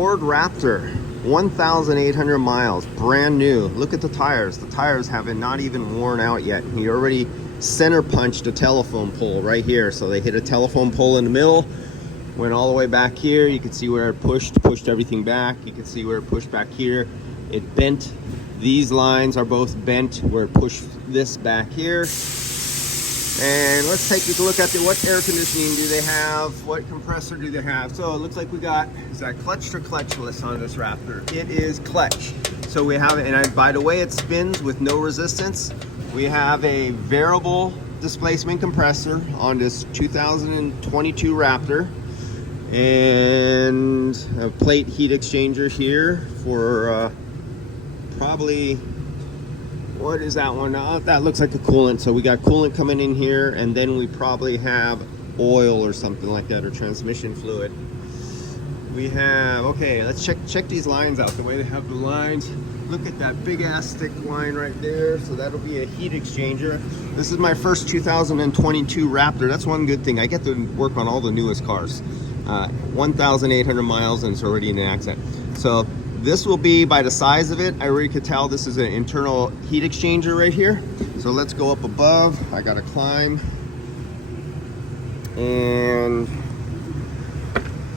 Ford Raptor, 1,800 miles, brand new. Look at the tires. The tires haven't not even worn out yet. He already center punched a telephone pole right here. So they hit a telephone pole in the middle, went all the way back here. You can see where it pushed everything back. You can see where it pushed back here. It bent. These lines are both bent where it pushed this back here. And let's take a look at what air conditioning do they have, what compressor do they have. So it looks like we got, is that clutched or clutchless on this Raptor? It is clutch. So we have, and by the way it spins with no resistance, we have a variable displacement compressor on this 2022 Raptor, and a plate heat exchanger here for probably, what is that one? That looks like a coolant. So we got coolant coming in here, and then we probably have oil or something like that, or transmission fluid. We have, okay, let's check these lines out, the way they have the lines. Look at that big ass thick line right there. So that'll be a heat exchanger. This is my first 2022 Raptor. That's one good thing. I get to work on all the newest cars. 1,800 miles, and it's already an accent. So this will be, by the size of it, I already could tell this is an internal heat exchanger right here. So let's go up above. I gotta climb. And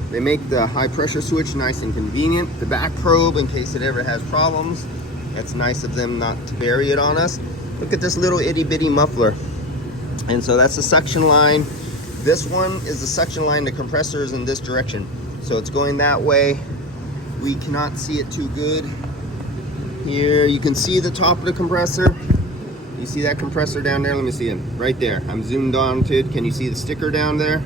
they make the high pressure switch nice and convenient. The back probe, in case it ever has problems. That's nice of them not to bury it on us. Look at this little itty bitty muffler. And so that's the suction line. This one is the suction line. The compressor is in this direction. So it's going that way. We cannot see it too good. Here you can see the top of the compressor. You see that compressor down there? Let me see it right there. I'm zoomed on to it. Can you see the sticker down there?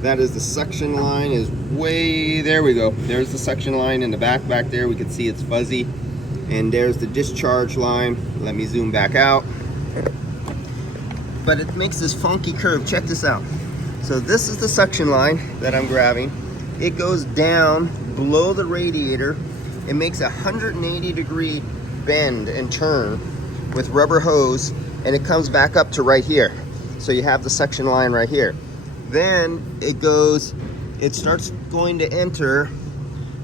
That is the suction line, is way, there we go. There's the suction line in the back there. We can see it's fuzzy. And there's the discharge line. Let me zoom back out. But it makes this funky curve. Check this out. So this is the suction line that I'm grabbing. It goes down below the radiator. It makes a 180-degree bend and turn with rubber hose, and it comes back up to right here. So you have the suction line right here. Then it starts going to enter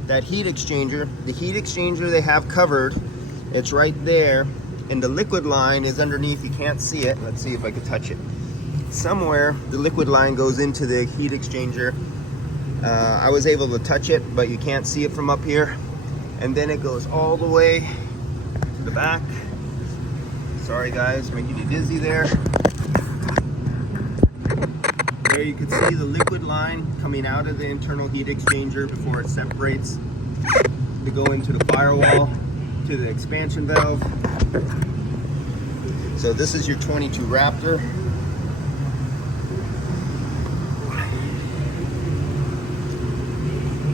that heat exchanger. The heat exchanger they have covered, it's right there, and the liquid line is underneath. You can't see it. Let's see if I can touch it. Somewhere the liquid line goes into the heat exchanger. I was able to touch it, but you can't see it from up here. And then it goes all the way to the back. Sorry guys, making you dizzy there. There you can see the liquid line coming out of the internal heat exchanger before it separates to go into the firewall, to the expansion valve. So this is your 22 Raptor.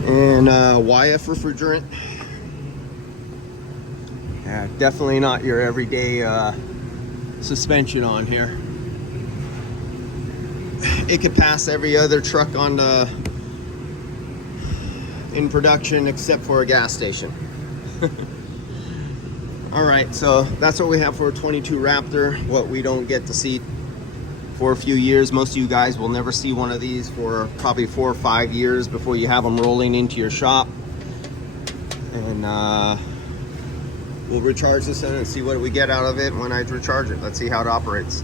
And YF refrigerant. Yeah, definitely not your everyday suspension on here. It could pass every other truck on in production except for a gas station. All right, so that's what we have for a 22 Raptor. What we don't get to see for a few years. Most of you guys will never see one of these for probably 4 or 5 years before you have them rolling into your shop. And we'll recharge this and see what we get out of it when I recharge it. Let's see how it operates.